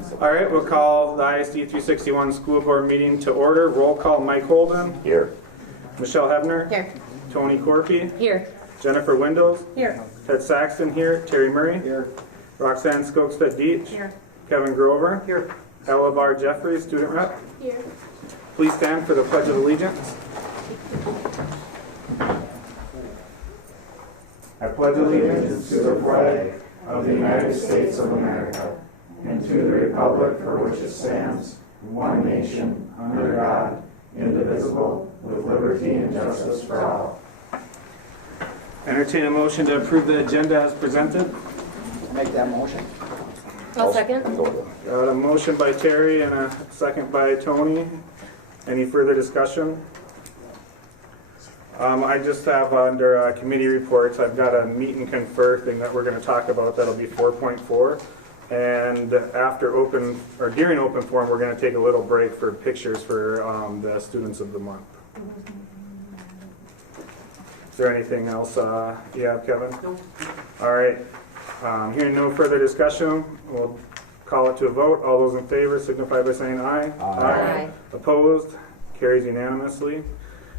All right, we'll call the ISD 361 School Board meeting to order. Roll call: Mike Holden. Here. Michelle Hebner. Here. Tony Corpy. Here. Jennifer Windows. Here. Ted Saxton here. Terry Murray. Here. Roxanne Skogstad-Dietz. Here. Kevin Grover. Here. Ella Bar Jeffries, student rep. Here. Please stand for the Pledge of Allegiance. I pledge allegiance to the flag of the United States of America and to the republic for which it stands, one nation, under God, indivisible, with liberty and justice for all. Entertain a motion to approve the agenda as presented. Make that motion. I'll second. Got a motion by Terry and a second by Tony. Any further discussion? I just have under committee reports, I've got a meet and confer thing that we're going to talk about. That'll be 4.4. And after open, or during open forum, we're going to take a little break for pictures for the students of the month. Is there anything else you have, Kevin? No. All right. Hearing no further discussion, we'll call it to a vote. All those in favor signify by saying aye. Aye. Opposed? Carries unanimously.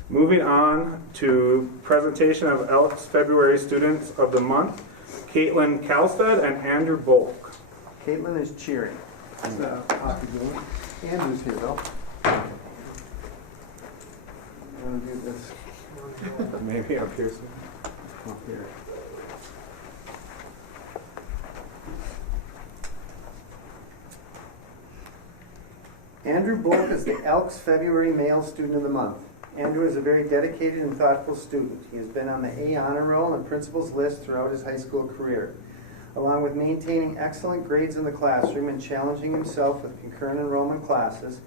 Moving on to presentation of Elks February Students of the Month, Caitlin Kalstad and Andrew Bulk. Caitlin is cheering. Andrew's here, though. I'm going to do this. Maybe up here. Up here. Andrew Bulk is the Elks February Male Student of the Month. Andrew is a very dedicated and thoughtful student. He has been on the A honor roll and principal's list throughout his high school career. Along with maintaining excellent grades in the classroom and challenging himself with concurrent enrollment classes,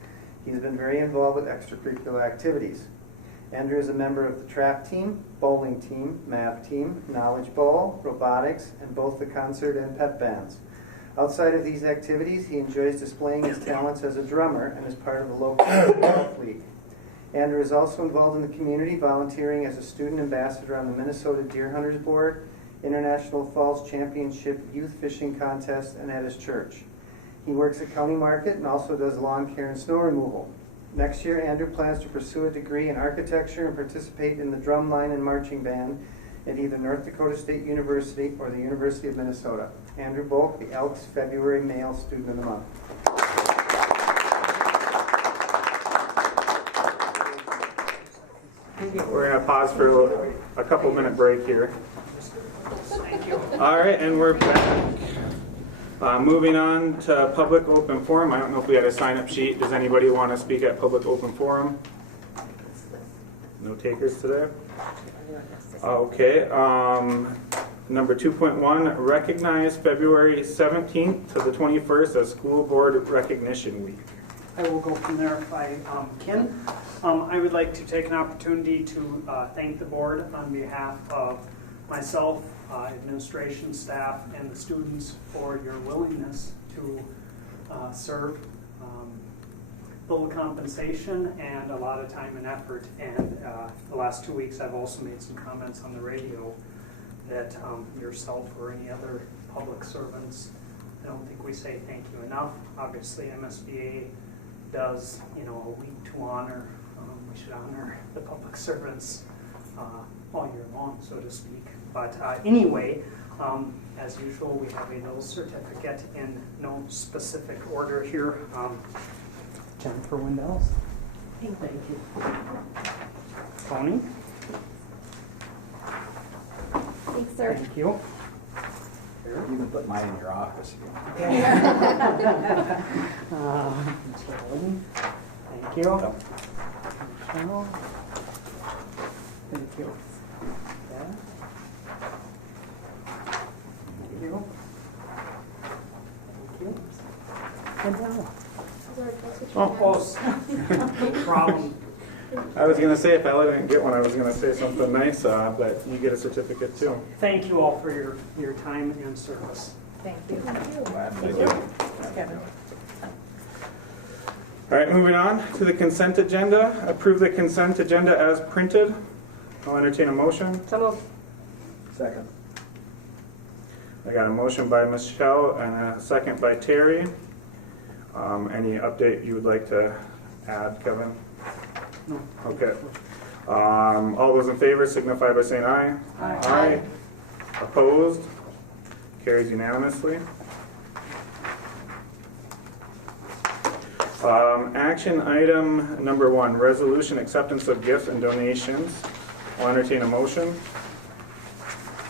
he has been very involved with extracurricular activities. Andrew is a member of the track team, bowling team, math team, knowledge bowl, robotics, and both the concert and pep bands. Outside of these activities, he enjoys displaying his talents as a drummer and is part of the local golf league. Andrew is also involved in the community, volunteering as a student ambassador on the Minnesota Deer Hunters Board, International Falls Championship Youth Fishing Contest, and at his church. He works at County Market and also does lawn care and snow removal. Next year, Andrew plans to pursue a degree in architecture and participate in the drumline and marching band at either North Dakota State University or the University of Minnesota. Andrew Bulk, the Elks February Male Student of the Month. We're going to pause for a couple minute break here. All right, and we're back. Moving on to public open forum. I don't know if we had a sign-up sheet. Does anybody want to speak at public open forum? No takers today? Okay. Number 2.1, recognize February 17th to the 21st as School Board Recognition Week. I will go from there if I can. I would like to take an opportunity to thank the board on behalf of myself, administration, staff, and the students for your willingness to serve. Little compensation and a lot of time and effort. And the last 2 weeks I've also made some comments on the radio that yourself or any other public servants, I don't think we say thank you enough. Obviously MSBA does, a week to honor. We should honor the public servants all year long, so to speak. But anyway, as usual, we have a little certificate in no specific order here. Jennifer Windows. Thank you. Tony. Thanks, sir. Thank you. You can put mine in your office. Mr. Holden. Thank you. Michelle. Thank you. Yeah. Thank you. Thank you. And Ella. Oh, close. No problem. I was going to say, if Ella didn't get one, I was going to say something nice, but you get a certificate too. Thank you all for your time and service. Thank you. Thank you. Kevin. All right, moving on to the consent agenda. Approve the consent agenda as printed. I'll entertain a motion. So moved. Second. I got a motion by Michelle and a second by Terry. Any update you would like to add, Kevin? No. Okay. All those in favor signify by saying aye. Aye. Opposed? Carries unanimously. Action item number 1, resolution acceptance of gifts and donations. I'll entertain a motion.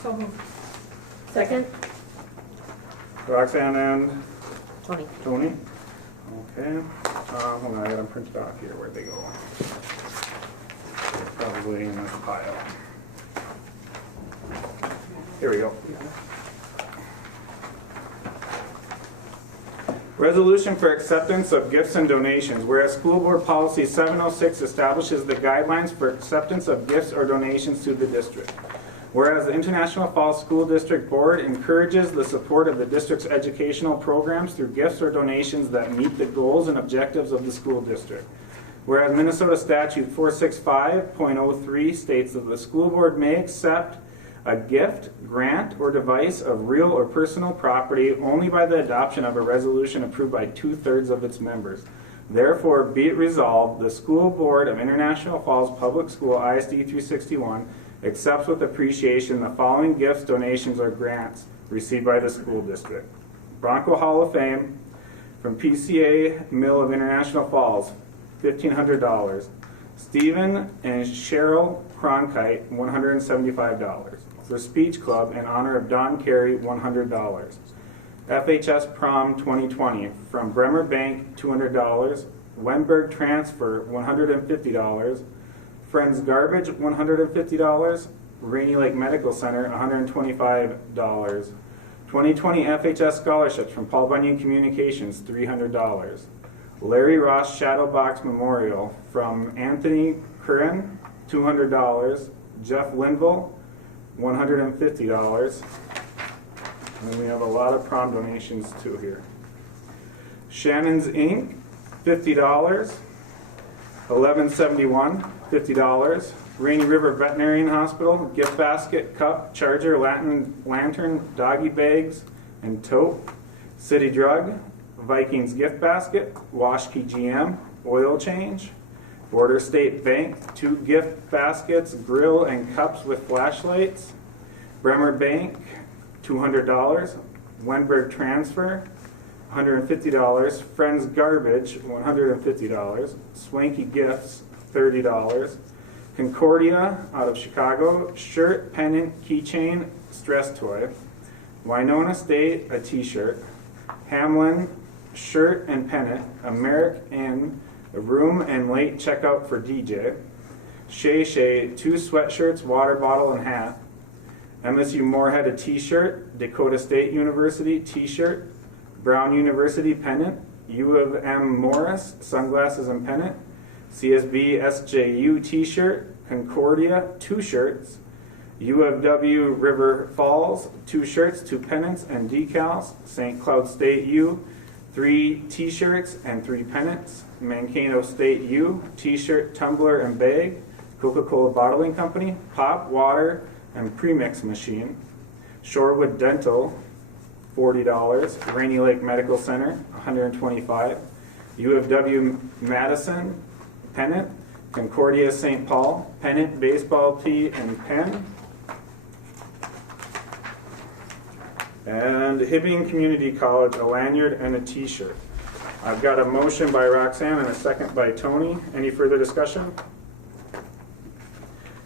So moved. Second? Roxanne and Tony. Tony. Okay. Hold on, I got them printed off here. Where'd they go? Probably in this pile. Here we go. Resolution for acceptance of gifts and donations. Whereas School Board Policy 706 establishes the guidelines for acceptance of gifts or donations to the district. Whereas the International Falls School District Board encourages the support of the district's educational programs through gifts or donations that meet the goals and objectives of the school district. Whereas Minnesota Statute 465.03 states that the school board may accept a gift, grant, or device of real or personal property only by the adoption of a resolution approved by 2/3 of its members. Therefore, be it resolved, the School Board of International Falls Public School ISD 361 accepts with appreciation the following gifts, donations, or grants received by the school district. Bronco Hall of Fame from PCA Mill of International Falls, $1,500. Stephen and Cheryl Cronkite, $175. For Speech Club in honor of Don Carey, $100. FHS Prom 2020 from Bremer Bank, $200. Wenberg Transfer, $150. Friends Garbage, $150. Rainy Lake Medical Center, $125. 2020 FHS Scholarships from Paul Bunyan Communications, $300. Larry Ross Shadow Box Memorial from Anthony Curran, $200. Jeff Linville, $150. And then we have a lot of prom donations too here. Shannon's Inc., $50. 1171, $50. Rainy River Veterinarian Hospital, gift basket, cup, charger, lantern, doggy bags, and tote. City Drug, Vikings gift basket, Washkey GM, oil change. Border State Bank, 2 gift baskets, grill, and cups with flashlights. Bremer Bank, $200. Wenberg Transfer, $150. Friends Garbage, $150. Swanky Gifts, $30. Concordia, out of Chicago, shirt, pennant, keychain, stress toy. Winona State, a t-shirt. Hamlin, shirt and pennant. Americ Inn, a room and late checkout for DJ. Shay, 2 sweatshirts, water bottle, and hat. MSU Moorhead, a t-shirt. Dakota State University, t-shirt. Brown University pennant. U of M Morris, sunglasses and pennant. CSB SJU t-shirt. Concordia, 2 shirts. U of W River Falls, 2 shirts, 2 pennants, and decals. St. Cloud State U, 3 t-shirts and 3 pennants. Mankato State U, t-shirt, tumbler, and bag. Coca-Cola Bottling Company, pop, water, and premix machine. Shorewood Dental, $40. Rainy Lake Medical Center, $125. U of W Madison, pennant. Concordia St. Paul, pennant, baseball tee, and pen. And Hibbing Community College, a lanyard and a t-shirt. I've got a motion by Roxanne and a second by Tony. Any further discussion?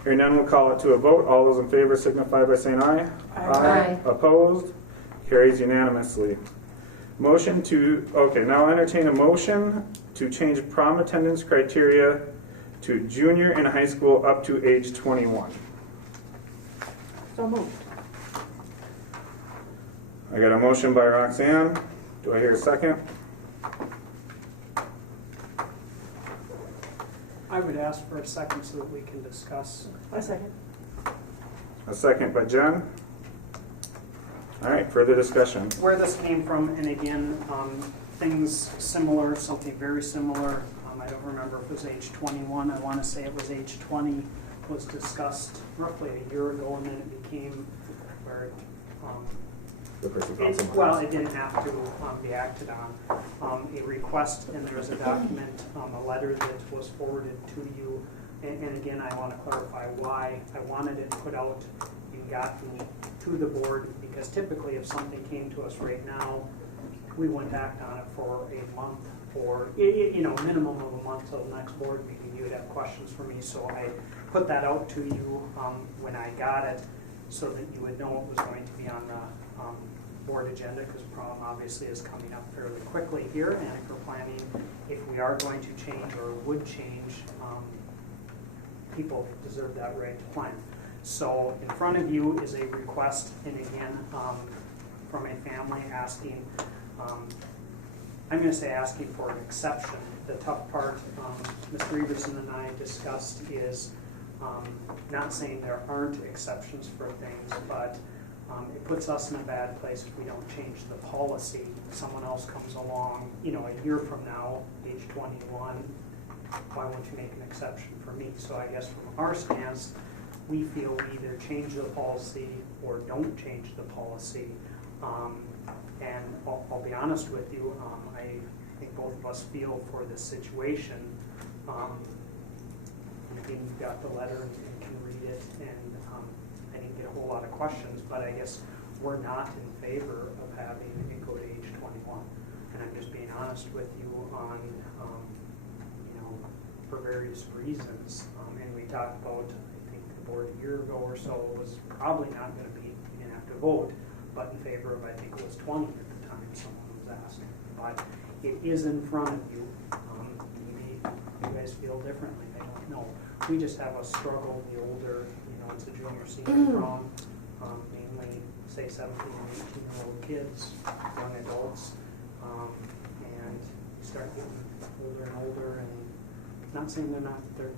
Hearing none, we'll call it to a vote. All those in favor signify by saying aye. Aye. Opposed? Carries unanimously. Motion to, okay, now I'll entertain a motion to change prom attendance criteria to junior in high school up to age 21. So moved. I got a motion by Roxanne. Do I hear a second? I would ask for a second so that we can discuss. A second. A second by Jen. All right, further discussion. Where this came from, and again, things similar, something very similar. I don't remember if it was age 21. I want to say it was age 20. Was discussed roughly a year ago, and then it became where the person council members? Well, it didn't have to be acted on. A request, and there was a document, a letter that was forwarded to you. And again, I want to clarify why I wanted it put out and gotten to the board, because typically if something came to us right now, we wouldn't act on it for a month or, minimum of a month till the next board meeting. You would have questions for me, so I put that out to you when I got it, so that you would know it was going to be on the board agenda, because prom obviously is coming up fairly quickly here, and if we're planning, if we are going to change or would change, people deserve that right to plan. So in front of you is a request, and again, from a family asking, I'm going to say asking for an exception. The tough part, Mr. Everson and I discussed, is not saying there aren't exceptions for things, but it puts us in a bad place if we don't change the policy. Someone else comes along, a year from now, age 21, why won't you make an exception for me? So I guess from our stance, we feel we either change the policy or don't change the policy. And I'll be honest with you, I think both of us feel for this situation. Again, you've got the letter and can read it, and I didn't get a whole lot of questions, but I guess we're not in favor of having it go to age 21. And I'm just being honest with you on, for various reasons. And we talked about, I think the board a year ago or so was probably not going to be, you didn't have to vote, but in favor of, I think it was 20 at the time someone was asking. But it is in front of you. Maybe you guys feel differently, I don't know. We just have a struggle, the older, it's a junior senior prom, mainly say 17 and 18-year-old kids, young adults, and you start getting older and older, and not saying they're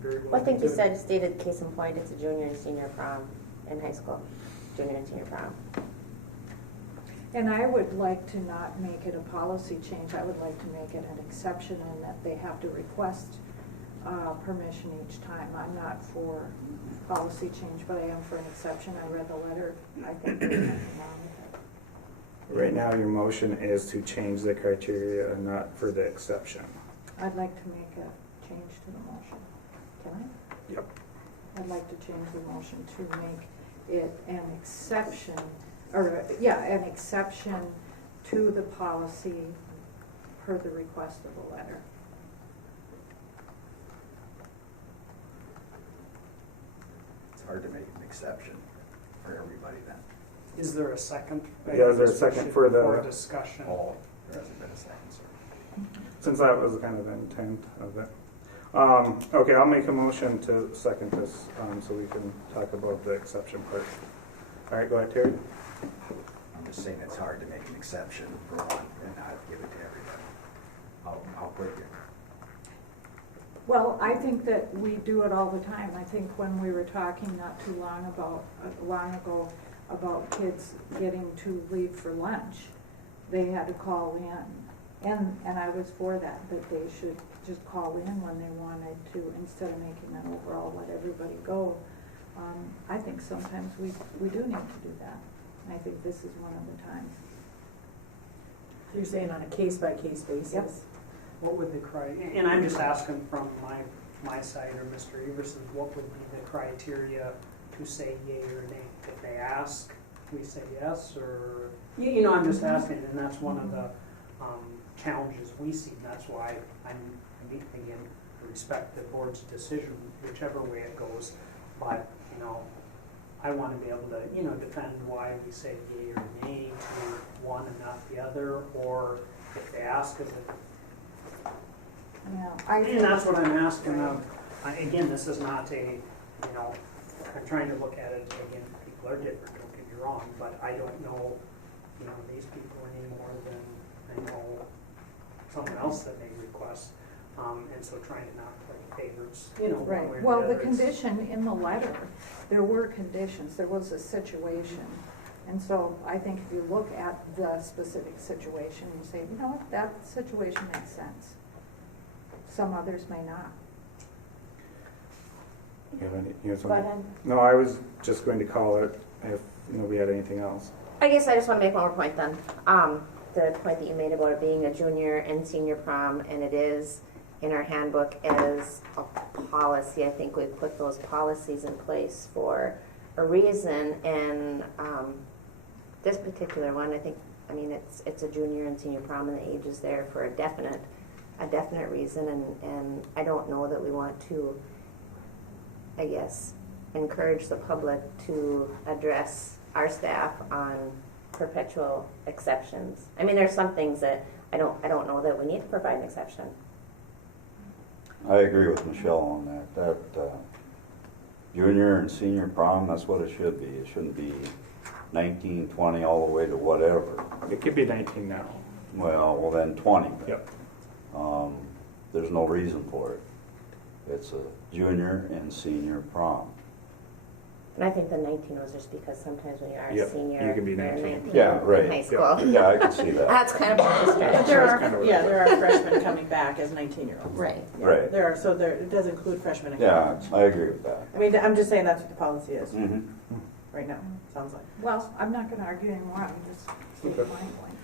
very well. Well, I think you stated case in point, it's a junior and senior prom in high school, junior and senior prom. And I would like to not make it a policy change. I would like to make it an exception, in that they have to request permission each time. I'm not for policy change, but I am for an exception. I read the letter. I think there's nothing wrong with it. Right now, your motion is to change the criteria and not for the exception. I'd like to make a change to the motion. Can I? Yep. I'd like to change the motion to make it an exception, an exception to the policy per the request of the letter. It's hard to make an exception for everybody then. Is there a second? Yeah, is there a second for the- For discussion. Oh, there hasn't been a second, sir. Since that was kind of the intent of it. Okay, I'll make a motion to second this, so we can talk about the exception part. All right, go ahead, Terry. I'm just saying it's hard to make an exception for one and not give it to everybody. I'll put it. Well, I think that we do it all the time. I think when we were talking not too long ago about kids getting to leave for lunch, they had to call in. And I was for that they should just call in when they wanted to, instead of making an overall let everybody go. I think sometimes we do need to do that. I think this is one of the times. You're saying on a case-by-case basis? Yep. What would the criteria, and I'm just asking from my side, or Mr. Everson's, what would be the criteria to say yay or nay? If they ask, we say yes, or, I'm just asking, and that's one of the challenges we see, and that's why again, respect the board's decision, whichever way it goes, but, I want to be able to, defend why we say yay or nay to one and not the other, or if they ask, is it. Yeah, And that's what I'm asking of. Again, this is not a, I'm trying to look at it, again, people are different, don't get me wrong, but I don't know, these people any more than I know someone else that may request. And so trying to not play favorites, one way or Right. Well, the other. condition in the letter, there were conditions, there was a situation. And so I think if you look at the specific situation, you say, what, that situation makes sense. Some others may not. You have any, Go ahead. No, I was just going to call it, if nobody had anything else. I guess I just want to make one more point then. The point that you made about it being a junior and senior prom, and it is in our handbook as a policy. I think we put those policies in place for a reason, and this particular one, I mean, it's a junior and senior prom, and the age is there for a definite reason, and I don't know that we want to, I guess, encourage the public to address our staff on perpetual exceptions. I mean, there's some things that I don't know that we need to provide an exception. I agree with Michelle on that. That junior and senior prom, that's what it should be. It shouldn't be 19, 20, all the way to whatever. It could be 19 now. Well then 20. Yep. There's no reason for it. It's a junior and senior prom. And I think the 19 was just because sometimes when you are a Yep, senior, you can be you're 19. Yeah, right. in high school. Yeah, I can see that. That's kind of a But stretch. there That's kind of are, what yeah, it there are freshmen coming back as 19-year-olds. Right. Yeah, Right. There are, so there, it does include freshmen. and Yeah, juniors. I agree with that. I mean, I'm just saying that's what the policy is Mm-hmm. right now, sounds like. Well, I'm not gonna argue anymore, I'm just stating my point.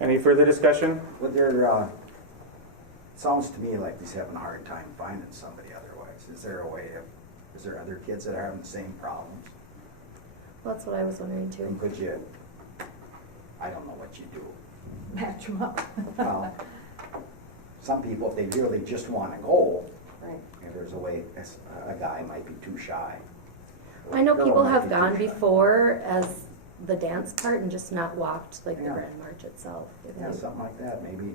Any further discussion? But sounds to me like he's having a hard time finding somebody otherwise. Is there other kids that are having the same problems? Well, that's what I was wondering And too. could you, I don't know what you do. Match them up. Well, some people, if they really just want to go, Right. if there's a way, a guy might be too shy. I know Girl people might have be gone too shy. before as the dance part and just not walked like the Yeah. Grand March itself. Yeah, something like that, maybe.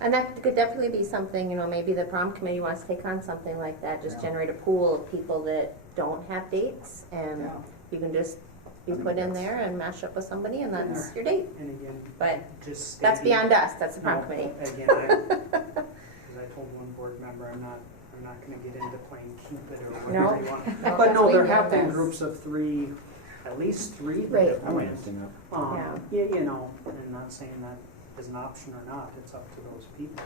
And that could definitely be something, maybe the prom committee wants to take on something like that, just Yeah. generate a pool of people that don't have dates, and Yeah. you can just be I think put in that's- there and mash up with somebody, and that's your date. And again, But just that's stating- beyond us, that's the prom No, committee. Again, as I told one board member, I'm not gonna get into playing Cupid or No. whatever you want. No, But that's no, there way have been beyond us. groups of three, at least three that Right. have I went went. anything up. Yeah. You know, and not saying that is an option or not, it's up to those people,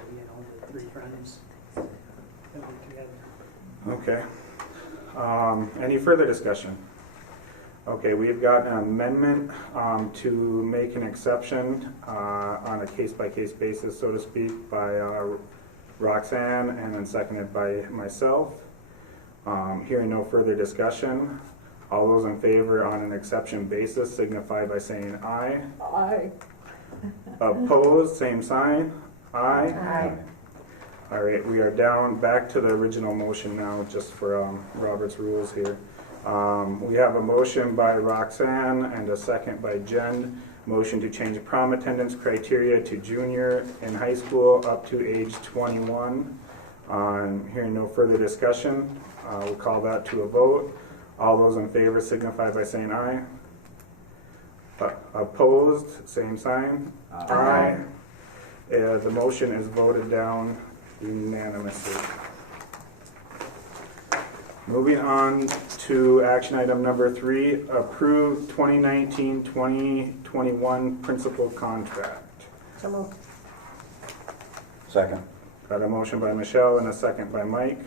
the three friends that were together. Okay. Any further discussion? Okay, we've got an amendment to make an exception on a case-by-case basis, so to speak, by Roxanne, and then seconded by myself. Hearing no further discussion, all those in favor on an exception basis signify by saying aye. Aye. Opposed, same sign. Aye. Aye. All right, we are down back to the original motion now, just for Robert's rules here. We have a motion by Roxanne and a second by Jen. Motion to change prom attendance criteria to junior in high school up to age 21. Hearing no further discussion, we'll call that to a vote. All those in favor signify by saying aye. Opposed, same sign. Aye. The motion is voted down unanimously. Moving on to action item number 3, approve 2019-2021 principal contract. So moved. Second. Got a motion by Michelle and a second by Mike.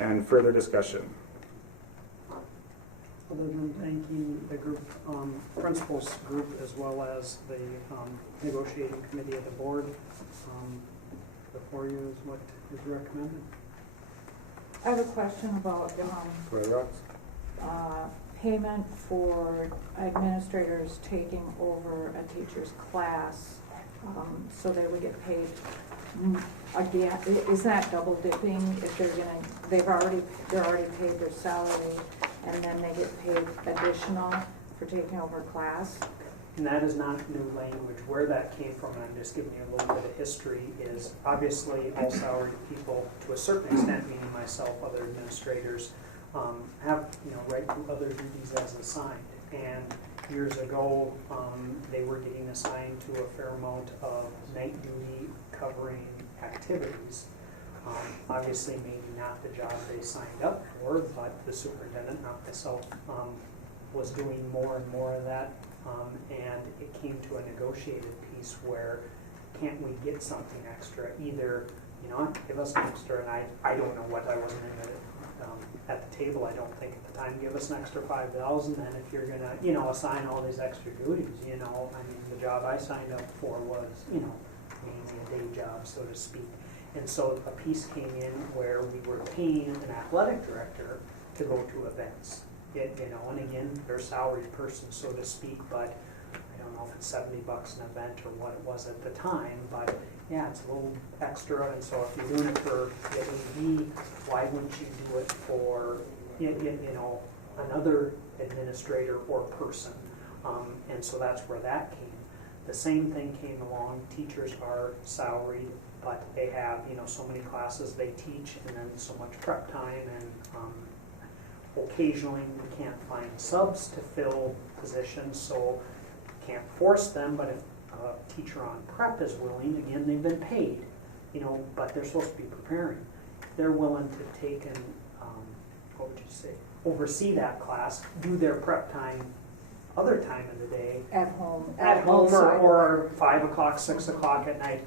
And further discussion. Other than thanking the group, principals group, as well as the negotiating committee of the board, before you is what is recommended. I have a question about, Go ahead, Rox. payment for administrators taking over a teacher's class, so they would get paid again. Is that double dipping if they're already paid their salary and then they get paid additional for taking over class? And that is not new language. Where that came from, and I'm just giving you a little bit of history, is obviously all salaried people, to a certain extent, meaning myself, other administrators, have, right to other duties as assigned. And years ago, they were getting assigned to a fair amount of night duty covering activities. Obviously, maybe not the job they signed up for, but the superintendent, not myself, was doing more and more of that. And it came to a negotiated piece where, can't we get something extra? Either, give us an extra, and I don't know what, I wasn't in the at the table, I don't think at the time, give us an extra $5,000, then if you're gonna, you know, assign all these extra duties, you know, I mean, the job I signed up for was, you know, mainly a day job, so to speak. And so a piece came in where we were paying an athletic director to go to events. You know, and again, they're a salaried person, so to speak, but I don't know if it's $70 an event or what it was at the time, but yeah, it's a little extra, and so if you're doing it for the AD, why wouldn't you do it for, you know, another administrator or person? And so that's where that came. The same thing came along, teachers are salaried, but they have, you know, so many classes they teach, and then so much prep time, and occasionally we can't find subs to fill positions, so can't force them, but if a teacher on prep is willing, again, they've been paid, you know, but they're supposed to be preparing. If they're willing to take and, what would you say, oversee that class, do their prep time other time of the day, At home. at home outside. or 5 o'clock, 6 o'clock at night,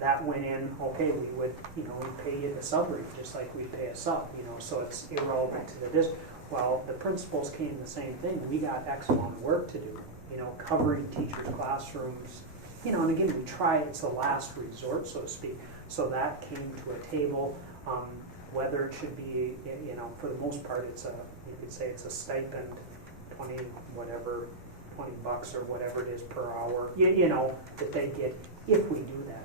that went in, okay, we would, you know, we'd pay you the sub rate just like we pay a sub, you know, so it's irrelevant to the district. Well, the principals came the same thing. We got X amount of work to do, you know, covering teachers' classrooms, you know, and again, we try, it's a last resort, so to speak. So that came to a table, whether it should be, you know, for the most part, it's a, you could say it's a stipend, 20 bucks or whatever it is per hour, you know, that they get if we do that.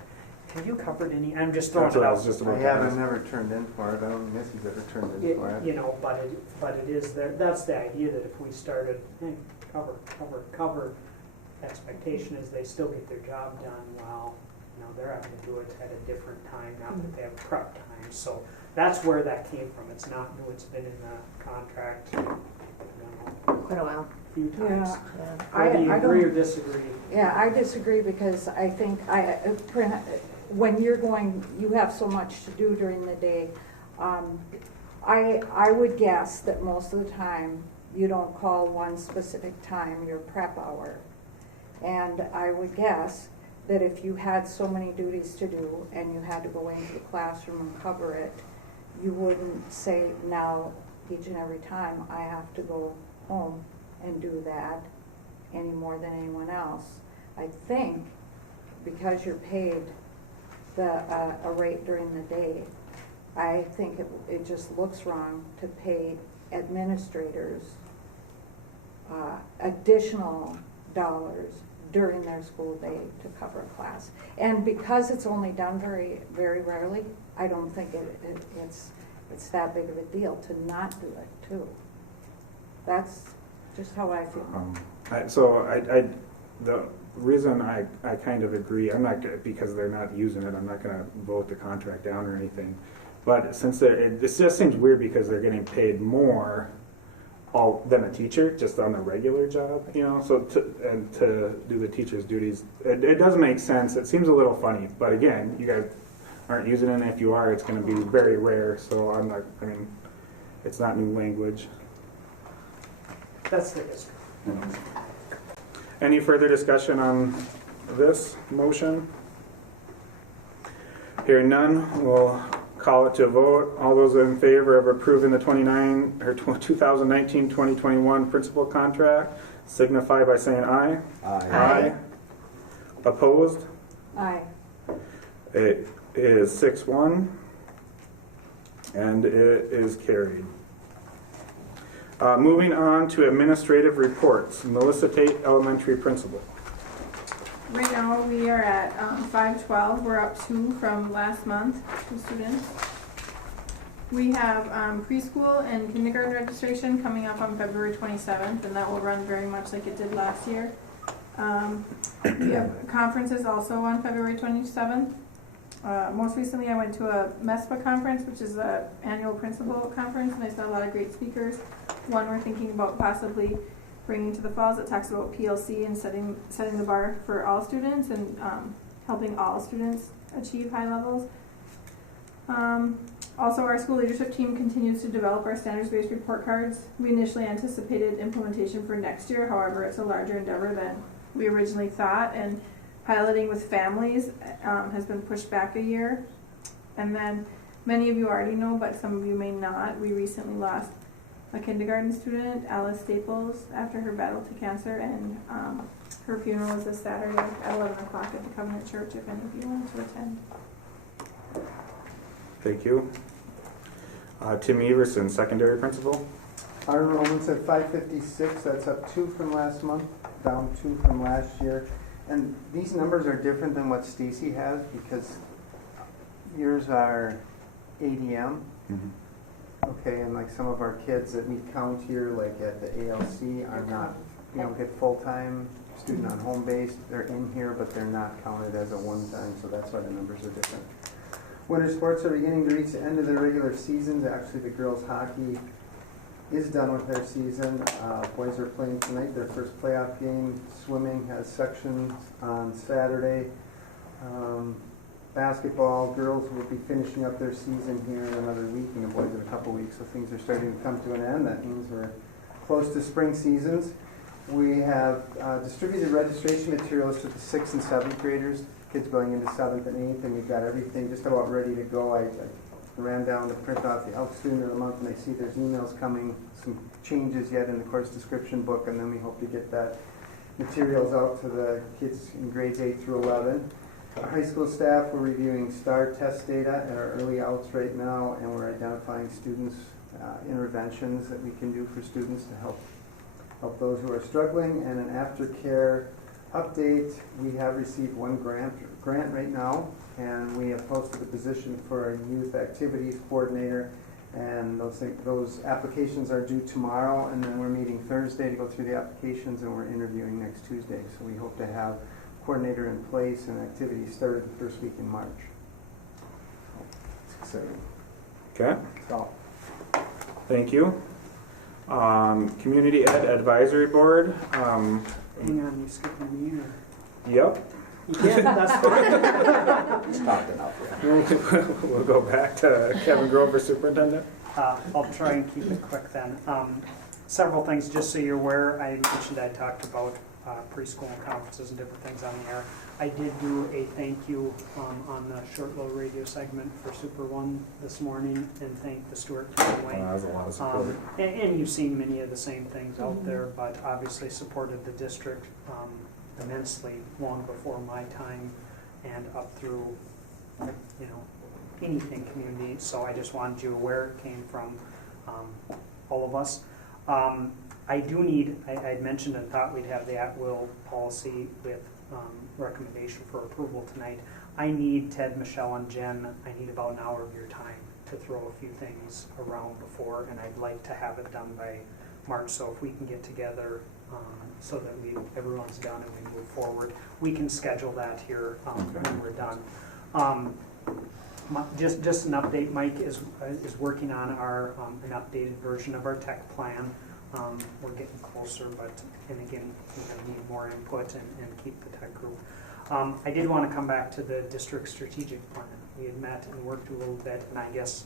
Have you covered any? I'm just throwing That's it what I out. was just I about to haven't ask. never turned in for it. I don't miss he's ever turned in for it. You know, but it is there. That's the idea, that if we started, hey, cover, expectation is they still get their job done while, you know, they're having to do it at a different time, not that they have prep time. So that's where that came from. It's not new. It's been in the contract, you know, Quite a while. a few times. Yeah. Whether you I agree or don't- disagree. Yeah, I disagree because I think when you're going, you have so much to do during the day. I would guess that most of the time you don't call one specific time your prep hour. And I would guess that if you had so many duties to do and you had to go into the classroom and cover it, you wouldn't say now each and every time I have to go home and do that any more than anyone else. I think because you're paid a rate during the day, I think it just looks wrong to pay administrators additional dollars during their school day to cover a class. And because it's only done very, very rarely, I don't think it's that big of a deal to not do it too. That's just how I feel. The reason I kind of agree, I'm not, because they're not using it, I'm not going to vote the contract down or anything. But since this just seems weird because they're getting paid more than a teacher, just on a regular job, you know. So to do the teacher's duties, it does make sense. It seems a little funny, but again, you guys aren't using it. And if you are, it's going to be very rare. So I'm not. I mean, it's not new language. That's the history. Any further discussion on this motion? Hearing none, we'll call it to a vote. All those in favor of approving the 2019-2021 principal contract signify by saying aye. Aye. Opposed? Aye. It is 6-1, and it is carried. Moving on to administrative reports. Melissa Tate, elementary principal. Right now, we are at 512. We're up 2 from last month, 2 students. We have preschool and kindergarten registration coming up on February 27th, and that will run very much like it did last year. We have conferences also on February 27th. Most recently, I went to a MESPA conference, which is an annual principal conference, and I saw a lot of great speakers. One we're thinking about possibly bringing to the falls that talks about PLC and setting the bar for all students and helping all students achieve high levels. Also, our school leadership team continues to develop our standards-based report cards. We initially anticipated implementation for next year, however, it's a larger endeavor than we originally thought, and piloting with families has been pushed back a year. And then many of you already know, but some of you may not. We recently lost a kindergarten student, Alice Staples, after her battle to cancer, and her funeral is this Saturday at 11 o'clock at the Covenant Church if any of you want to attend. Thank you. Tim Everson, secondary principal. Our enrollment's at 556, that's up 2 from last month, down 2 from last year. And these numbers are different than what Stacy has because yours are ADM. Okay, and like some of our kids that we count here, like at the ALC, are not, get full-time student on home base. They're in here, but they're not counted as a one-time, so that's why the numbers are different. Winter sports are beginning to reach the end of their regular seasons. Actually, the girls' hockey is done with their season. Boys are playing tonight, their first playoff game. Swimming has sections on Saturday. Basketball, girls will be finishing up their season here in another week, and the boys in a couple weeks, so things are starting to come to an end. That means we're close to spring seasons. We have distributed registration materials to the 6th and 7th graders, kids going into 7th and 8th, and we've got everything just about ready to go. I ran down to print off the Elk Student of the Month, and I see there's emails coming, some changes yet in the course description book, and then we hope to get that materials out to the kids in grades 8 through 11. Our high school staff, we're reviewing STAR test data at our early outs right now, and we're identifying students' interventions that we can do for students to help those who are struggling. And an aftercare update, we have received one grant right now, and we have posted a position for a youth activities coordinator, and those applications are due tomorrow, and then we're meeting Thursday to go through the applications, and we're interviewing next Tuesday. So we hope to have coordinator in place and activities started the first week in March. It's exciting. Okay, So, thank you. Community Ed Advisory Board. Hang on, you skipping me or? Yep. You can, that's fine. He's talked enough. We'll go back to Kevin Grover, superintendent. I'll try and keep it quick then. Several things, just so you're aware. I mentioned I talked about preschool and conferences and different things on the air. I did do a thank you on the short low radio segment for Super One this morning, and thank the Stewart family. That was a lot of support. And you've seen many of the same things out there, but obviously supported the district immensely long before my time and up through, anything community. So I just wanted you aware it came from all of us. I do need, I had mentioned and thought we'd have the at-will policy with recommendation for approval tonight. I need Ted, Michelle, and Jen, I need about an hour of your time to throw a few things around before, and I'd like to have it done by March. So if we can get together so that everyone's done and we move forward, we can schedule that here when we're done. Just an update, Mike is working on an updated version of our tech plan. We're getting closer, and again, we need more input and keep the tech group. I did want to come back to the district strategic plan. We had met and worked a little bit, and I guess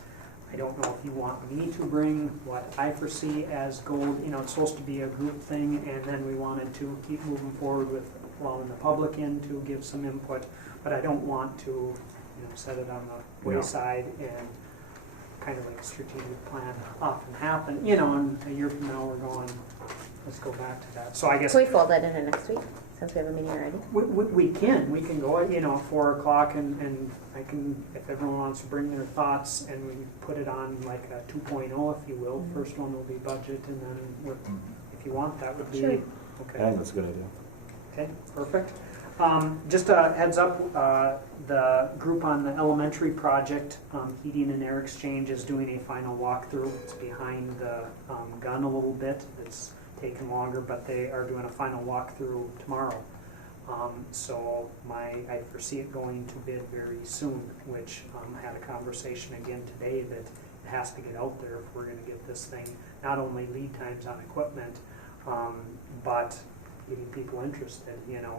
I don't know if you want me to bring what I foresee as gold. It's supposed to be a group thing, and then we wanted to keep moving forward with allowing the public in to give some input, but I don't want to set it on the wayside and kind of like a strategic plan often happen, and a year from now we're going, let's go back to that. So I guess Can we fold that into next week, since we have a meeting already? we can go at 4 o'clock, and I can, if everyone wants to bring their thoughts, and we put it on like a 2.0, if you will. Mm-hmm. First one will be budget, and then if you want, that would be Sure. okay. I think that's a good idea. Okay, perfect. Just a heads up, the group on the elementary project, Heating and Air Exchange, is doing a final walkthrough. It's behind the gun a little bit. It's taken longer, but they are doing a final walkthrough tomorrow. So I foresee it going to bid very soon, which I had a conversation again today that it has to get out there if we're going to get this thing, not only lead times on equipment, but getting people interested, and I'm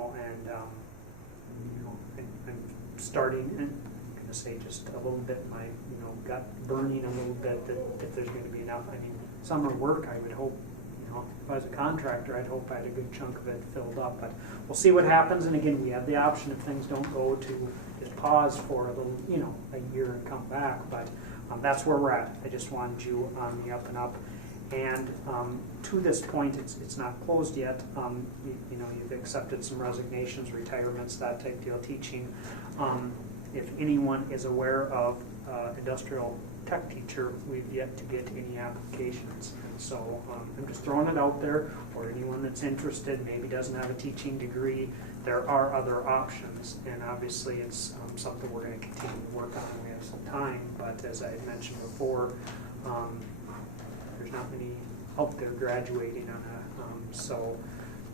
starting, and I'm going to say just a little bit, my gut burning a little bit that if there's going to be enough. I mean, summer work, I would hope, if I was a contractor, I'd hope I had a good chunk of it filled up, but we'll see what happens. And again, we have the option if things don't go to just pause for a little, a year and come back, but That's where we're at. I just wanted you on the up and up. And to this point, it's not closed yet. You've accepted some resignations, retirements, that type deal, teaching. If anyone is aware of industrial tech teacher, we've yet to get any applications. So I'm just throwing it out there for anyone that's interested, maybe doesn't have a teaching degree. There are other options, and obviously it's something we're going to continue to work on. We have some time, but as I had mentioned before, there's not many out there graduating on a, so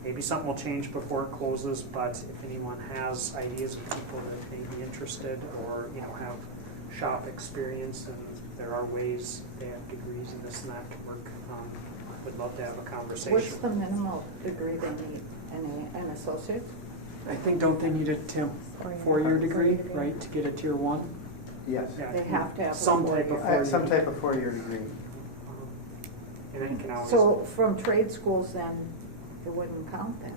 maybe something will change before it closes, but if anyone has ideas of people that may be interested or, have shop experience, and there are ways they have degrees in this and that to work, would love to have a conversation. What's the minimal degree they need? An associate? I think, don't they need a four-year degree, right, to get a tier 1? Yes. Yeah, They have to have a some type of 4-year. Some type of 4-year degree. And then you can always, So from trade schools then, it wouldn't count then?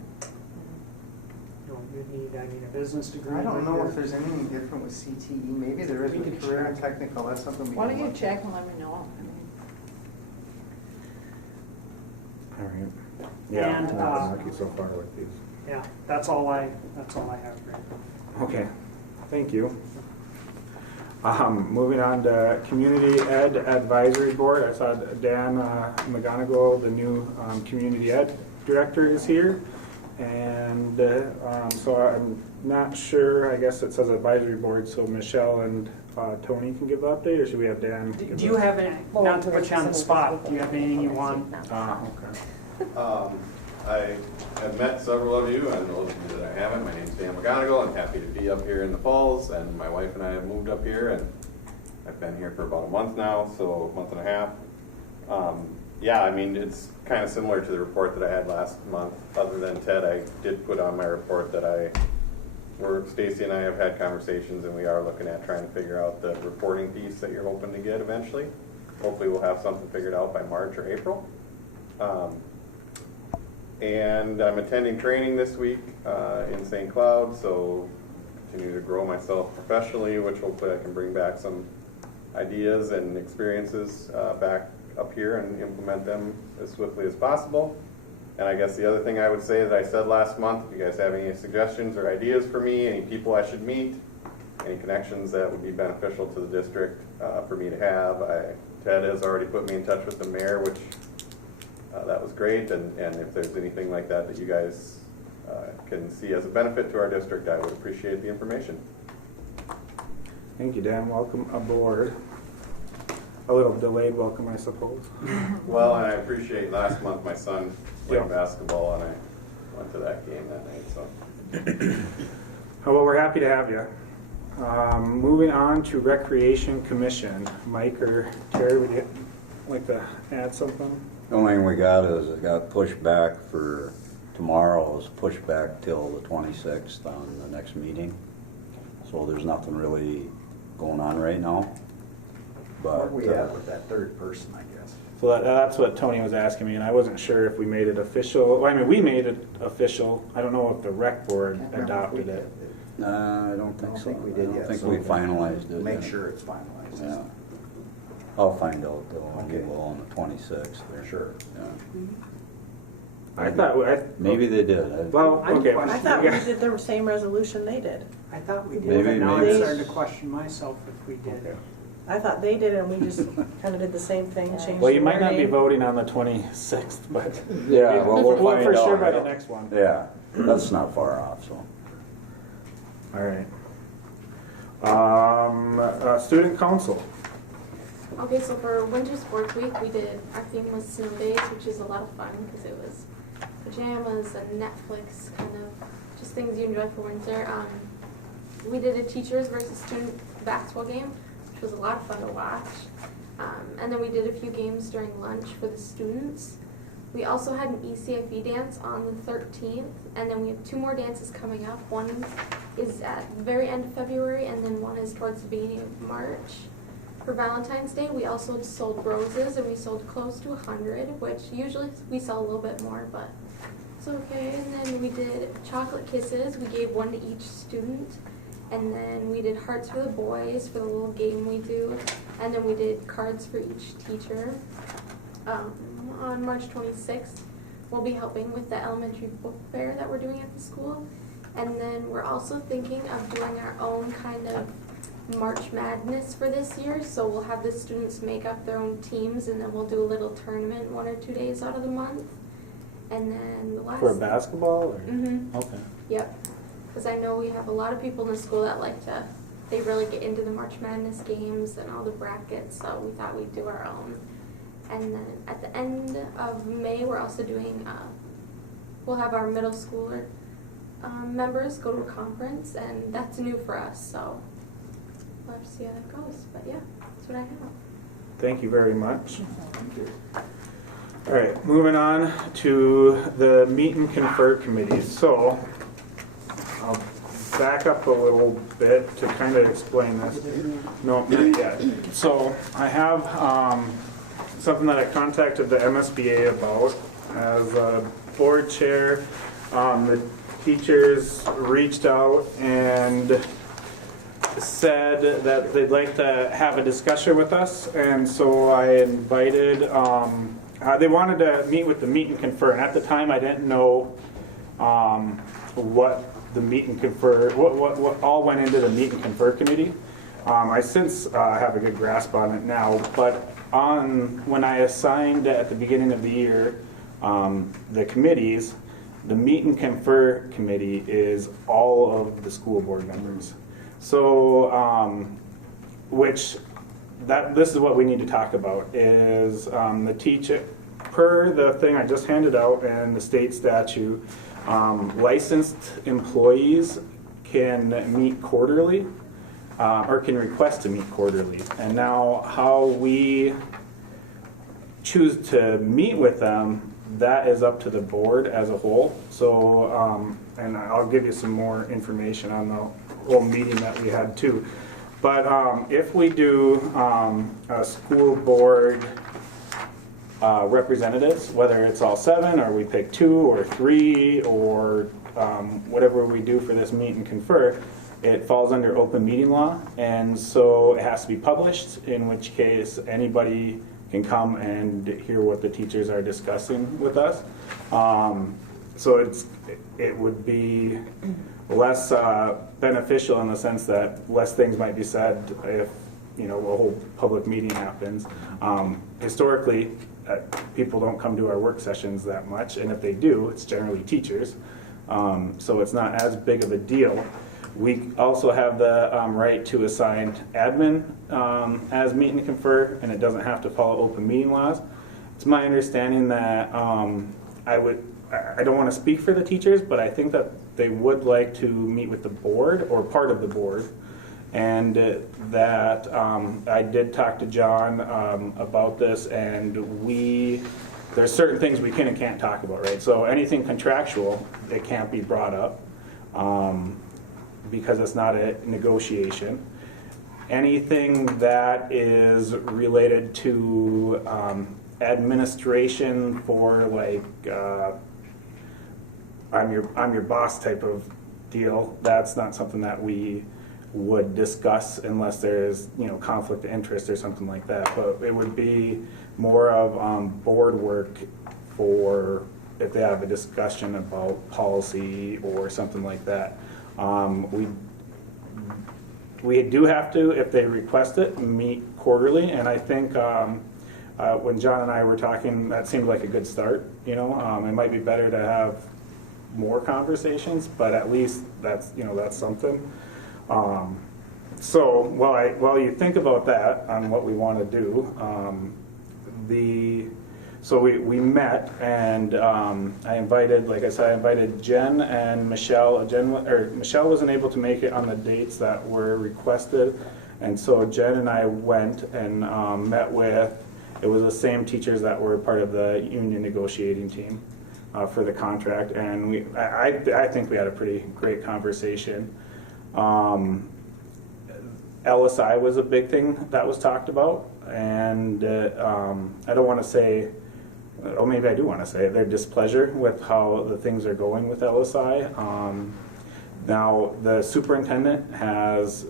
you'd need, a business degree. I don't like know your- if there's anything different with CTE. Maybe there is We with can career and check. technical. That's something we Why can don't you look check at. and let me know? All right. Yeah, And, lucky so far with these. Yeah, that's all I have right now. Okay, thank you. Moving on to Community Ed Advisory Board. I saw Dan McGonigal, the new Community Ed Director, is here. And so I'm not sure, I guess it says Advisory Board, so Michelle and Tony can give the update, or should we have Dan? give Do you the- have any, not to put you on the spot, do you have anything you want? Okay. I have met several of you, and those of you that I haven't, my name's Dan McGonigal. I'm happy to be up here in the Falls, and my wife and I have moved up here, and I've been here for about a month now, so a month and a half. Yeah, I mean, it's kind of similar to the report that I had last month. Other than Ted, I did put on my report that Stacy and I have had conversations, and we are looking at trying to figure out the reporting piece that you're hoping to get eventually. Hopefully we'll have something figured out by March or April. And I'm attending training this week in St. Cloud, so continue to grow myself professionally, which hopefully I can bring back some ideas and experiences back up here and implement them as swiftly as possible. And I guess the other thing I would say that I said last month, if you guys have any suggestions or ideas for me, any people I should meet, any connections that would be beneficial to the district for me to have, Ted has already put me in touch with the mayor, which that was great, and if there's anything like that that you guys can see as a benefit to our district, I would appreciate the information. Thank you, Dan. Welcome aboard. A little delayed welcome, I suppose. Well, and I appreciate last month my son played Yeah. basketball, and I went to that game that night. So Well, we're happy to have you. Moving on to Recreation Commission. Mike or Terry, would you like to add something? The only thing we got is it got pushed back for tomorrow, is pushed back till the 26th on the next meeting. So there's nothing really going on right now. What But we have with that third person, I guess. So that's what Tony was asking me, and I wasn't sure if we made it official. Well, I mean, we made it official. I don't know if the rec board Can't remember if we adopted it. did. I don't think so. we did I yet. don't think so we finalized it. Make yet. sure it's finalized. Yeah. I'll find out though. Okay. We'll on the 26th there. Sure. Yeah. I thought, Maybe they did. well, okay. I thought we did the same resolution they did. I thought we did, Maybe- but now I'm maybe- starting to question myself if we did. Okay. I thought they did, and we just kind of did the same thing, changed Well, you the might not be wording. voting on the 26th, but Yeah, well, we'll find for sure out, by yeah. the next one. Yeah, that's not far off, so. All right. Student council. Okay, so for Winter Sports Week, our theme was snow days, which is a lot of fun because it was pajamas and Netflix, kind of just things you enjoy for winter. We did a teachers versus student basketball game, which was a lot of fun to watch. And then we did a few games during lunch for the students. We also had an ECFE dance on the 13th, and then we have 2 more dances coming up. One is at the very end of February, and then one is towards the beginning of March. For Valentine's Day, we also sold roses, and we sold close to 100, which usually we sell a little bit more, but it's okay. And then we did chocolate kisses. We gave 1 to each student. And then we did hearts for the boys for the little game we do. And then we did cards for each teacher. On March 26th, we'll be helping with the elementary book fair that we're doing at the school. And then we're also thinking of doing our own kind of March Madness for this year. So we'll have the students make up their own teams, and then we'll do a little tournament 1 or 2 days out of the month. And then the last... For basketball? Or? Mm-hmm. Okay. Yep. Because I know we have a lot of people in the school that they really get into the March Madness games and all the brackets, so we thought we'd do our own. And then at the end of May, we're also doing, we'll have our middle schooler members go to a conference, and that's new for us, so we'll have to see how that goes. But yeah, that's what I have. Thank you very much. All right, moving on to the meet and confer committees. So I'll back up a little bit to kind of explain this. No, not yet. So I have something that I contacted the MSBA about as a board chair. The teachers reached out and said that they'd like to have a discussion with us, and so I invited, they wanted to meet with the meet and confer, and at the time I didn't know what the meet and confer, what all went into the meet and confer committee. I since have a good grasp on it now, but when I assigned at the beginning of the year the committees, the meet and confer committee is all of the school board members. So, this is what we need to talk about, is the teacher, per the thing I just handed out and the state statute, licensed employees can meet quarterly, or can request to meet quarterly. And now how we choose to meet with them, that is up to the board as a whole. So, and I'll give you some more information on the whole meeting that we had too. But if we do a school board representatives, whether it's all 7 or we pick 2 or 3 or whatever we do for this meet and confer, it falls under open meeting law, and so it has to be published, in which case anybody can come and hear what the teachers are discussing with us. So it would be less beneficial in the sense that less things might be said if a whole public meeting happens. Historically, people don't come to our work sessions that much, and if they do, it's generally teachers. So it's not as big of a deal. We also have the right to assign admin as meet and confer, and it doesn't have to follow open meeting laws. It's my understanding that I don't want to speak for the teachers, but I think that they would like to meet with the board or part of the board, and that I did talk to John about this, and there's certain things we can and can't talk about, right? So anything contractual, it can't be brought up because it's not a negotiation. Anything that is related to administration for I'm your boss type of deal, that's not something that we would discuss unless there's conflict of interest or something like that. But it would be more of board work for if they have a discussion about policy or something like that. We do have to, if they request it, meet quarterly, and I think when John and I were talking, that seemed like a good start. It might be better to have more conversations, but at least that's something. So while you think about that on what we want to do, so we met, and I invited Jen and Michelle. Michelle wasn't able to make it on the dates that were requested, and so Jen and I went and met with. It was the same teachers that were part of the union negotiating team for the contract, and I think we had a pretty great conversation. LSI was a big thing that was talked about, and I don't want to say, or maybe I do want to say, their displeasure with how the things are going with LSI. Now, the superintendent has,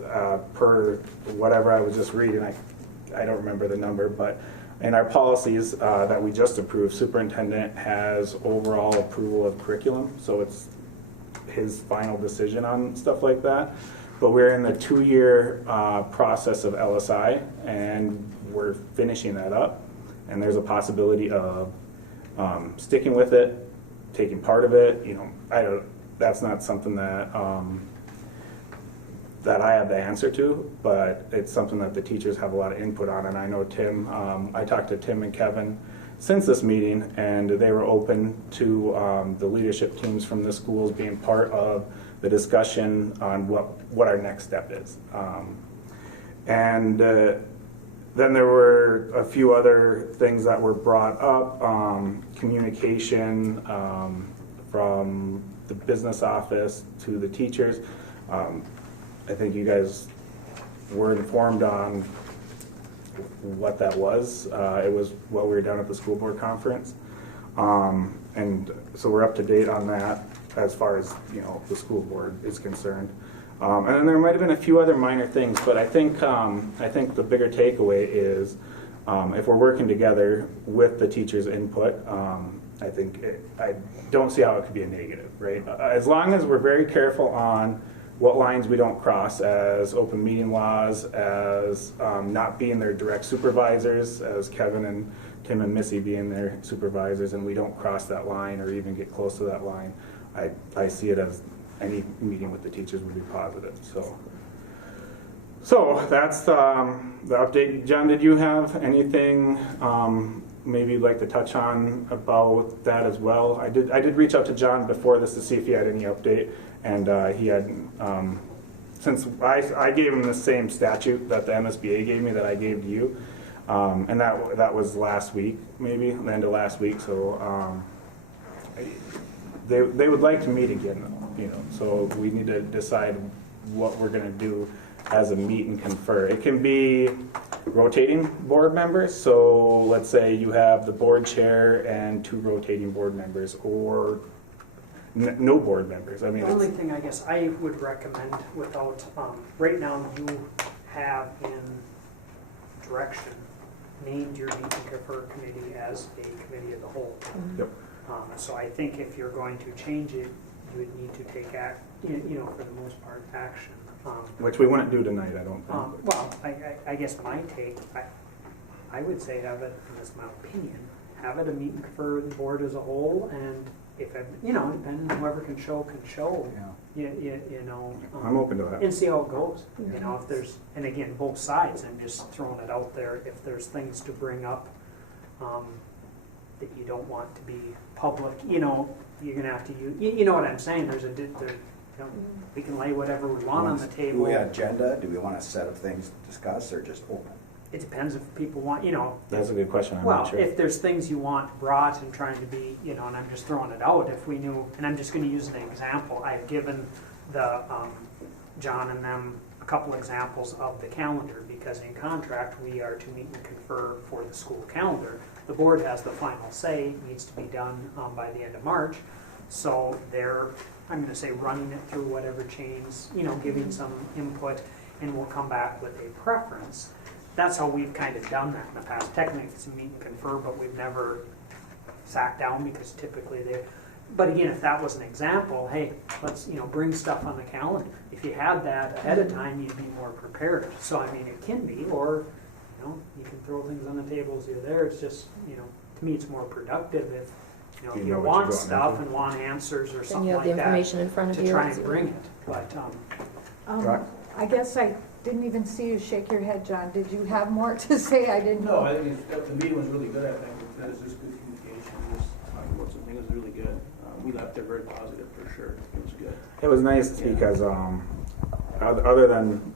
per whatever I was just reading, I don't remember the number, but in our policies that we just approved, superintendent has overall approval of curriculum, so it's his final decision on stuff like that. But we're in the 2-year process of LSI, and we're finishing that up. And there's a possibility of sticking with it, taking part of it. You know, that's not something that that I have the answer to, but it's something that the teachers have a lot of input on. And I know Tim, I talked to Tim and Kevin since this meeting, and they were open to the leadership teams from the schools being part of the discussion on what our next step is. Then there were a few other things that were brought up, communication from the business office to the teachers. I think you guys were informed on what that was. It was while we were down at the school board conference. And so we're up to date on that as far as, you know, the school board is concerned. And then there might have been a few other minor things, but I think the bigger takeaway is if we're working together with the teachers' input, I don't see how it could be a negative, right? As long as we're very careful on what lines we don't cross as open meeting laws, as not being their direct supervisors, as Kevin and Tim and Missy being their supervisors, and we don't cross that line or even get close to that line, I see it as any meeting with the teachers would be positive. So that's the update. John, did you have anything maybe you'd like to touch on about that as well? I did reach out to John before this to see if he had any update, and he had, since I gave him the same statute that the MSBA gave me that I gave to you, and that was last week, maybe the end of last week. So they would like to meet again, you know. So we need to decide what we're going to do as a meet and confer. It can be rotating board members. So let's say you have the board chair and 2 rotating board members, or no board members. I mean, The only thing I guess I would recommend without, right now you have in direction named your meet and confer committee as a committee of the whole. Yep. So I think if you're going to change it, you would need to take for the most part, action. Which we wouldn't do tonight, I don't think. Well, I guess my take, I would say have it, and that's my opinion, have it a meet and confer the board as a whole, and if, depending on whoever can show, Yeah. you know. I'm open to that. And see how it goes. You know, if there's, and again, both sides, I'm just throwing it out there, if there's things to bring up that you don't want to be public, you know, you're gonna have to use, you know what I'm saying, we can lay whatever we want on the table. Do we have agenda? Do we want a set of things to discuss, or just open? It depends if people want, you know. That's a good question. I'm Well, not sure. if there's things you want brought and trying to be, you know, and I'm just throwing it out, if we knew, and I'm just going to use an example. I've given the John and them a couple examples of the calendar, because in contract we are to meet and confer for the school calendar. The board has the final say. It needs to be done by the end of March. So they're, I'm going to say, running it through whatever chains, you know, giving some input, and we'll come back with a preference. That's how we've kind of done that in the past. Technically, it's a meet and confer, but we've never sat down, because typically but again, if that was an example, hey, let's, you know, bring stuff on the calendar. If you had that ahead of time, you'd be more prepared. So, I mean, it can be, or, you know, you can throw things on the table as you're there. It's just, you know, to me, it's more productive if, you know, You if know you what want you're going stuff into. and want answers or Then something you have like the that, information in front of to you. try and bring it. But, Right. I guess I didn't even see you shake your head, John. Did you have more to say? I didn't No, know. I think the meeting was really good. I think that is just good communication. Just talking about something was really good. We left there very positive for sure. It was good. It was nice Yeah. because other than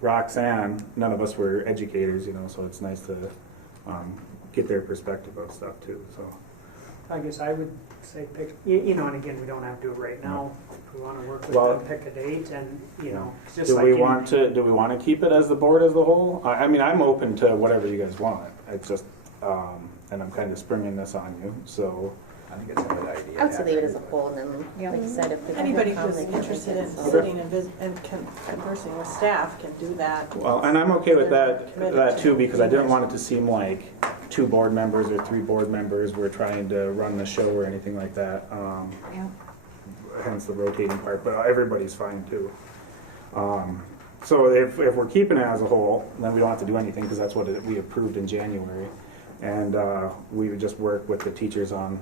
Roxanne, none of us were educators, you know, so it's nice to get their perspective of stuff too. So I guess I would say pick, you know, and again, we don't have to do it right now. If we want to work with Well, them, pick a date, and, you know, it's just do like we anything. want to keep it as the board as the whole? I mean, I'm open to whatever you guys want. It's just, and I'm kind of springing this on you. So I think it's a good idea. I would say leave it as a whole, and then, Yeah. like you said, if people Anybody come, who's they can interested in make it, so. sitting and conversing with staff can do that. Well, and I'm okay with that Committed too, to because I didn't being want it to seem like 2 board members or 3 board members were trying to run the show or anything like that. Yeah. Hence the rotating part, but everybody's fine too. So if we're keeping it as a whole, then we don't have to do anything because that's what we approved in January. And we would just work with the teachers on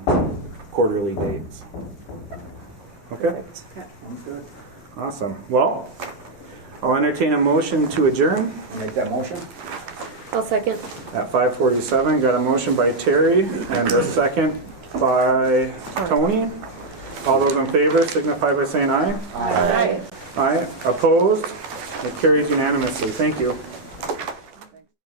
quarterly dates. Okay? Sounds good. Awesome. Well, I'll entertain a motion to adjourn Make that motion? I'll second. at 5:47. Got a motion by Terry and a second by Tony. All those in favor signify by saying aye. Aye. Aye. Opposed? It carries unanimously. Thank you.